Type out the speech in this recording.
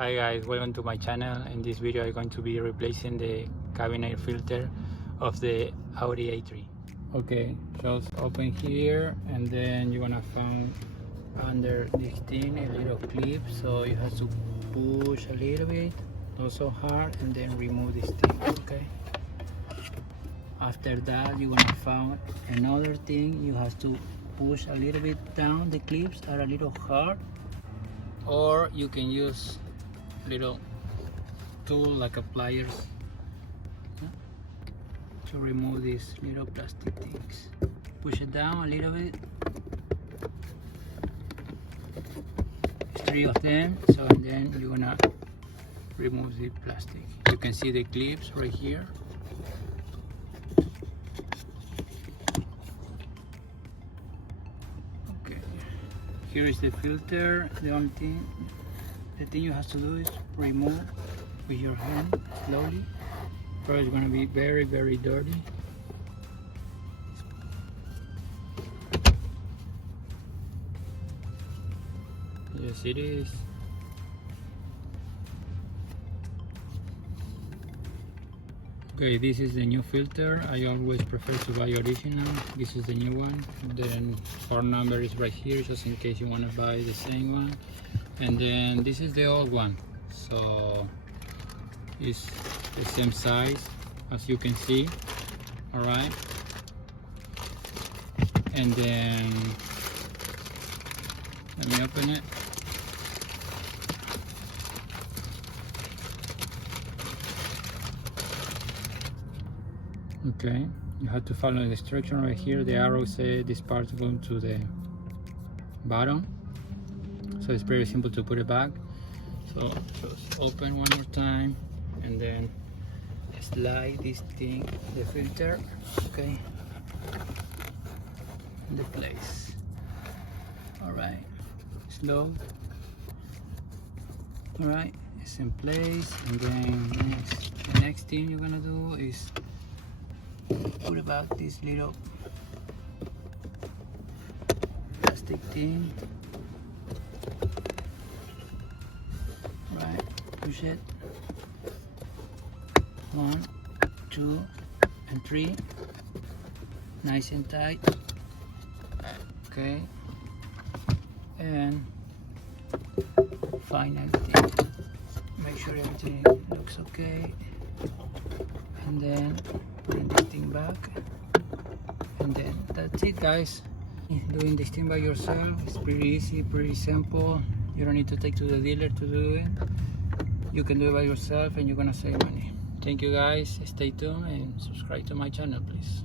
Hi guys, welcome to my channel. In this video I'm going to be replacing the cabin air filter of the Audi A3. Okay, just open here and then you're gonna find under this thing a little clip, so you have to push a little bit, not so hard, and then remove this thing. Okay, after that you're gonna find another thing. You have to push a little bit down. The clips are a little hard, or you can use little tool like a pliers to remove these little plastic things. Push it down a little bit. There's 3 of them, so and then you're gonna remove the plastic. You can see the clips right here. Okay, here is the filter. The thing you have to do is remove with your hand slowly. First, it's going to be very dirty. Yes, it is. Okay, this is the new filter. I always prefer to buy original. This is the new one. Then part number is right here, just in case you want to buy the same one. And then this is the old one, so it's the same size as you can see. All right, and then let me open it. Okay, you have to follow the instruction right here. The arrow says this part is going to the bottom, so it's very simple to put it back. So just open one more time and then slide this thing, the filter, okay, in the place. All right, slow. All right, it's in place. And then the next thing you're gonna do is put back this little plastic thing. Right, push it. 1, 2, and 3. Nice and tight. Okay. And final thing. Make sure everything looks okay. And then putting this thing back. And then that's it, guys. Doing this thing by yourself is pretty easy, pretty simple. You don't need to take to the dealer to do it. You can do it by yourself and you're gonna save money. Thank you guys, stay tuned and subscribe to my channel please.